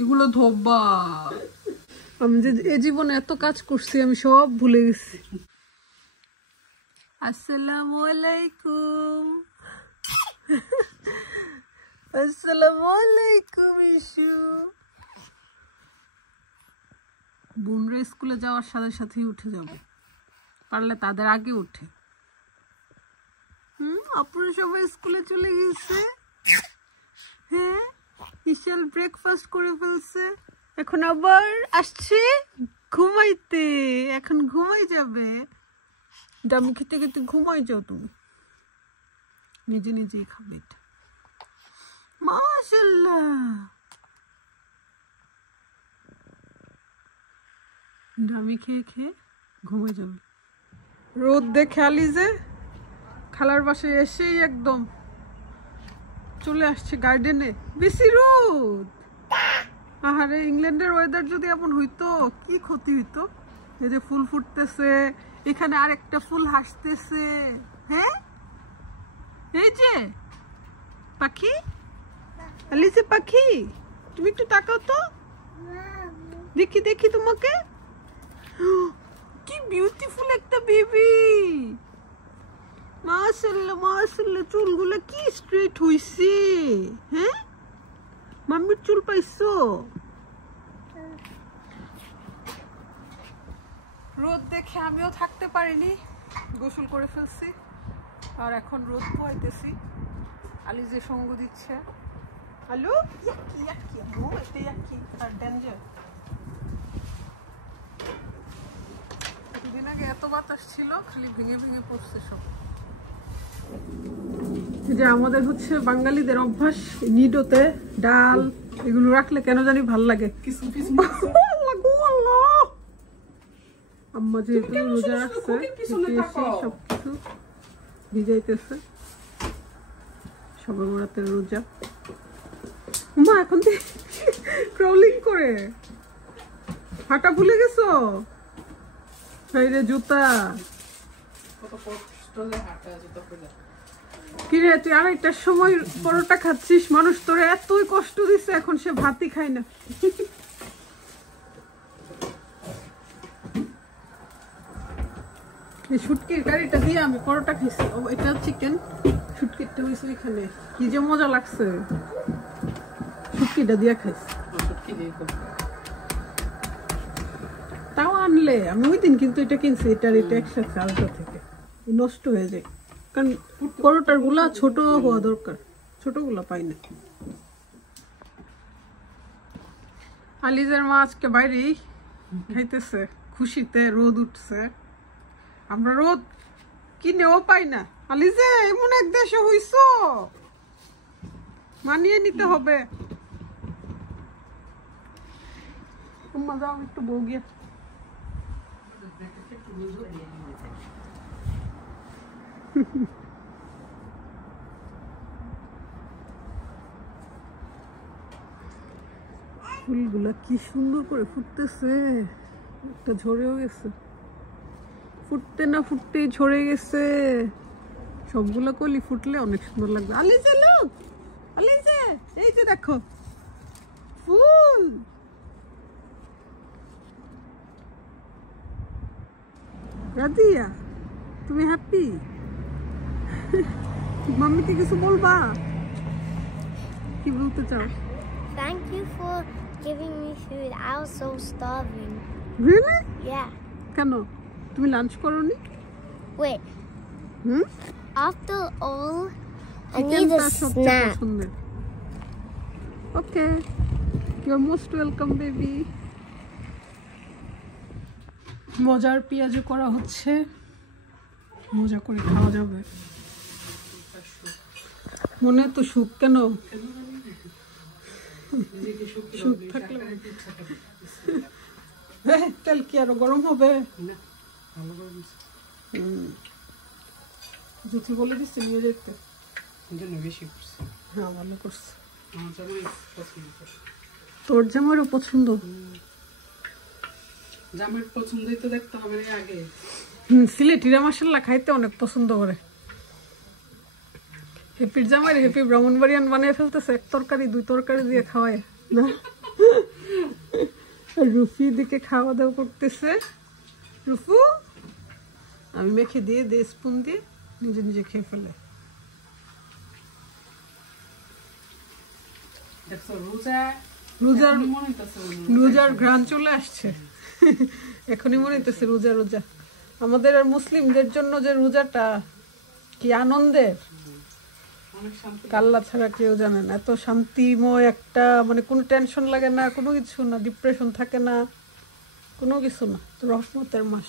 এগুলো ধোবা। আমি যে এই জীবনে এত কাজ করছি আমি সব ভুলে গেছি। আসসালামু আলাইকুম। আসসালামু আলাইকুম ইশু। বোনরা স্কুলে যাওয়ার সাথে সাথেই উঠে যাবে, পারলে তাদের আগে উঠে। আপনারা সবাই স্কুলে চলে গেছে। হ্যাঁ, ইশাল ব্রেকফাস্ট করে ফেলছে, এখন আবার আসছে ঘুমাইতে। এখন ঘুমাই যাবে। ডামি খেতে খেতে ঘুমাই যাও তুমি, নিজে নিজেই খাবে এটা। মাশাআল্লাহ, ডামি খেয়ে খেয়ে ঘুমাই যাবে। রোদ দেখে আলিজে খালার বাসায় এসেই একদম চলে আসছে গার্ডেনে। বেশি রোদ। আহারে, ইংল্যান্ডের ওয়েদার যদি এমন হইতো কি ক্ষতি হইতো। এই যে ফুল ফুটতেছে, এখানে আরেকটা ফুল হাসতেছে। হ্যাঁ, এই যে পাখি, আলিজে পাখি, তুমি একটু তাকাও তো, দেখি দেখি তোমাকে। কি বিউটিফুল একটা বেবি। মাশাআল্লাহ মাশাআল্লাহ, চুলগুলো কি স্ট্রেট হইছে। হ্যাঁ, মাম্মির চুল পাইছো? রোদ দেখে আমিও থাকতে পারিনি, গোসল করে ফেলছি। আর এখন রোদ পোয়াইতেছি। আলিজে সঙ্গ দিচ্ছে। হ্যালো, ইয়াকি ইয়াকি আম্মু, এটা ইয়াকি আর ডেঞ্জার। কিছুদিন আগে এত বাতাস ছিল, খালি ভেঙে ভেঙে পড়ছে সব। যে আমাদের হচ্ছে বাঙালিদের অভ্যাস, নিডোতে ডাল এগুলো রাখলে কেন জানি ভাল লাগে। আম্মা যেহেতু রোজা রাখছে সবকিছু ভিজাইতেছে, সবে বরাতের রোজা। মা এখন ক্রলিং করে হাঁটা ভুলে গেছো? জুতা কিরে, তুই আড়াইটার সময় পরোটা খাচ্ছিস, মানুষ তোরে এতই কষ্ট দিচ্ছে, এখন সে ভাতই খায় না। এই শুটকির কারিটা দিয়ে আমি পরোটা খাইছি। ও, এটা চিকেন, শুটকিটা হয়েছে এখানে। কি যে মজা লাগছে, শুটকিটা দিয়ে খাইছি। তাও আনলে আমি ওই দিন কিন্তু এটা কিনছি, এটার এটা একসাথে আলাদা থেকে নষ্ট হয়ে যায়, কারণ পরোটার গুলা ছোট হওয়া দরকার, ছোট গুলা পাই না। আলিজের মা আজকে বাইরেই খাইতেছে খুশিতে, রোদ উঠছে। আমরা রোদ কিনেও পাই না। আলিজে, এমন এক দেশে হইছো, মানিয়ে নিতে হবে। তোমার যাও একটু বউ গিয়ে। ফুলগুলা কি সুন্দর করে ফুটতেছে, একটা ঝরেও গেছে, ফুটতে না ফুটতেই ঝরে গেছে। সবগুলো কলি ফুটলে অনেক সুন্দর লাগবে। আলিজে লোক, আলিজে এই যে দেখো ফুল। রাদিয়া, তুমি হ্যাপি? মাম্মিকে কিছু বলবা? কি বলতে চাও? Thank you for giving me food. I was so starving. Really? Yeah. কেন তুমি লাঞ্চ করোনি? Wait. After all, I Chicken need a টা সবচেয়ে snack. পছন্দের। Okay, you're most welcome, baby. মজার পেঁয়াজু করা হচ্ছে, মজা করে খাওয়া যাবে। মনে তো সুখ কেন, সুখ থাকলে তেল কি আরো গরম হবে? জুথি বলে দিচ্ছে নিয়ে যেতে। হ্যাঁ, ভালো করছে। তোর জামাইরও পছন্দ? জামাইর পছন্দই তো দেখতে হবে আগে। সিলেটিরা মাশাআল্লাহ খাইতে অনেক পছন্দ করে। হ্যাপির জামাই হ্যাপি ব্রাহ্মণবাড়িয়ান বানিয়ে ফেলতেছে, এক তরকারি দুই তরকারি দিয়ে খাওয়ায় না। রুফি দিকে খাওয়া দাওয়া করতেছে। রুফু আমি মেখে দিয়ে স্পুন দিয়ে নিজে নিজে খেয়ে ফেলে। রোজার ঘ্রাণ চলে আসছে, এখনই মনে হইতেছে রোজা রোজা। আমাদের আর মুসলিমদের জন্য যে রোজাটা কি আনন্দের, আল্লাহ ছাড়া কেউ জানে না। এত শান্তিময় একটা, মানে কোনো টেনশন লাগে না, কোনো কিছু না, ডিপ্রেশন থাকে না, কোনো কিছু না। তো রহমতের মাস,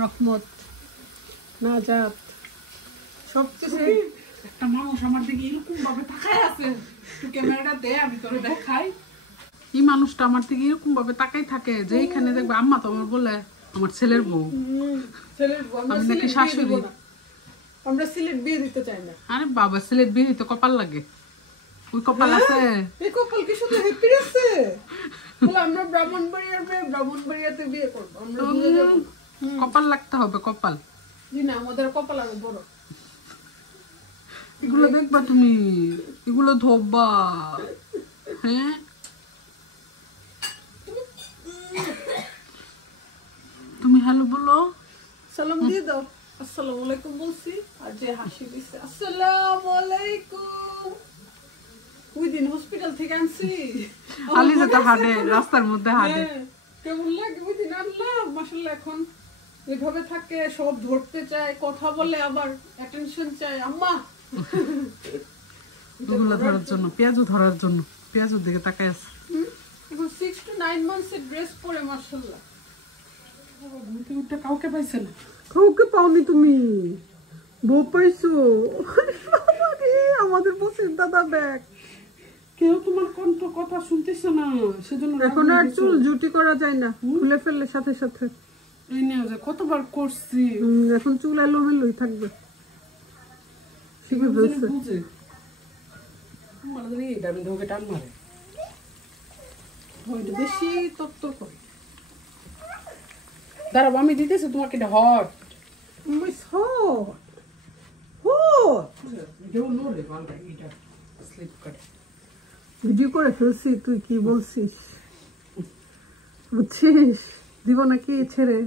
রহমত নাজাত সবকিছু। একটা মানুষ আমার দিকে এরকম ভাবে তাকায় আছে, তুই ক্যামেরাটা দে আমি তোরে দেখাই। এই মানুষটা আমার দিকে এরকম ভাবে তাকাই থাকে যে এখানে দেখবে আম্মা তো আমার বলে আমার ছেলের বউ, আমি নাকি শাশুড়ি। আমরা সিলেট বিয়ে দিতে চাই না। আরে বাবা, সিলেট বিয়ে দিতে কপাল লাগে, ওই কপাল আছে। এই কপাল কি শুধু হ্যাপির আছে? বলে আমরা ব্রাহ্মণবাড়িয়ার মেয়ে, ব্রাহ্মণবাড়িয়াতে বিয়ে করবো, আমরা বুঝে যাবো। কপাল লাগতে হবে, কপাল। জি না, আমাদের কপাল আরো বড়। এগুলো দেখবা তুমি, এগুলো ধোবা। হ্যাঁ, তুমি হ্যালো বলো, সালাম দিয়ে দাও। আসসালামু আলাইকুম বলছি, আর যে হাসি দিছে আসসালামু আলাইকুম। ওই দিন হসপিটাল থেকে আনছি, আলিজা তো হাঁটে রাস্তার মধ্যে হাঁটে। কেমন লাগে ওই দিন। আল্লাহ মাশাআল্লাহ, এখন এভাবে থাকে, সব ধরতে চায়, কথা বলে, আবার অ্যাটেনশন চায়। আম্মা ওগুলো ধরার জন্য, পেঁয়াজু ধরার জন্য, পেঁয়াজুর দিকে তাকায় আছে। এখন 6 to 9 months এর ড্রেস পরে মাশাআল্লাহ। ঘুরতে উঠতে কাউকে পাইছে না। কাউকে পাওনি তুমি, বউ পাইছো। আমাদের বসে দাদা ব্যাগ, কেউ তোমার কণ্ঠ কথা শুনতেছে না, সেজন্য এখন আর চুল জুটি করা যায় না, খুলে ফেললে সাথে সাথে। এই নিয়ে যে কতবার করছি, এখন চুল এলোমেলোই থাকবে। বুঝে আমাদের এই দামি ঢোকে টান মারে, বেশি তত্ত্ব করে। দাঁড়াবো আমি দিতেছি তোমাকে, এটা হট। ভিডিও করে ফেলছি, তুই কি বলছিস বুঝছিস? দিব নাকি ছেড়ে?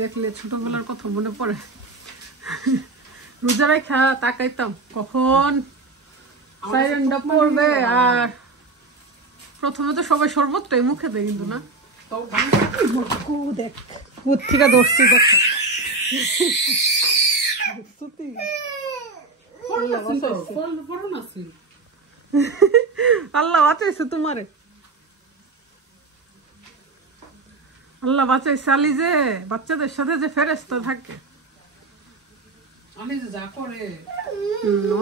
দেখলে ছোটবেলার কথা মনে পড়ে। রোজা রেখা তাকাইতাম কখন সাইরেনটা পড়বে, আর প্রথমে তো সবাই শরবতটাই মুখে দেয়, কিন্তু না দেখ থেকে ধরছি। দেখো আল্লাহ বাঁচাইছে তোমারে, আল্লাহ বাঁচাইছে। আলি যে বাচ্চাদের সাথে যে ফেরেশতা থাকে,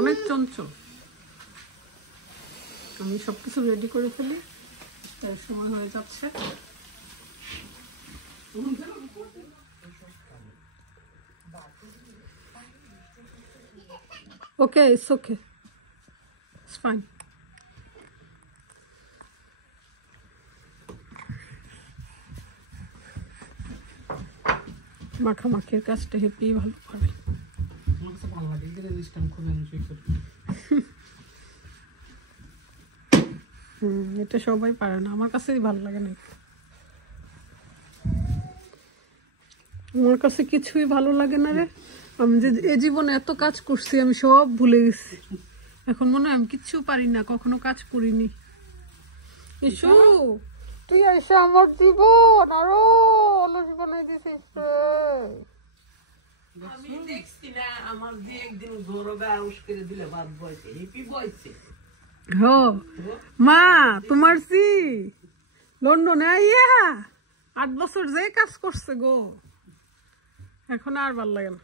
অনেক চঞ্চল। আমি সবকিছু রেডি করে ফেলি, তার সময় হয়ে যাচ্ছে। ওকে, ইটস ওকে, ইটস ফাইন। মাখামাখির কাজটা হেপি ভালো করে। এটা সবাই পারে না, আমার কাছেই ভালো লাগে না। আমার কাছে কিছুই ভালো লাগে না রে। আমি যে এ জীবনে এত কাজ করছি, আমি সব ভুলে গেছি। এখন মনে হয় আমি কিচ্ছু পারি না, কখনো কাজ করিনি। ইসু তুই এসে আমার জীবন আরো অলস বানাই দিছিস। আমি দেখছি না আমার যে একদিন গরগা আউশ করে দিলে বাদ বইছে, হিপি বইছে। মা তোমার সি লন্ডনে আইয়া 8 বছর যে কাজ করছে গো, এখন আর ভাল লাগে না।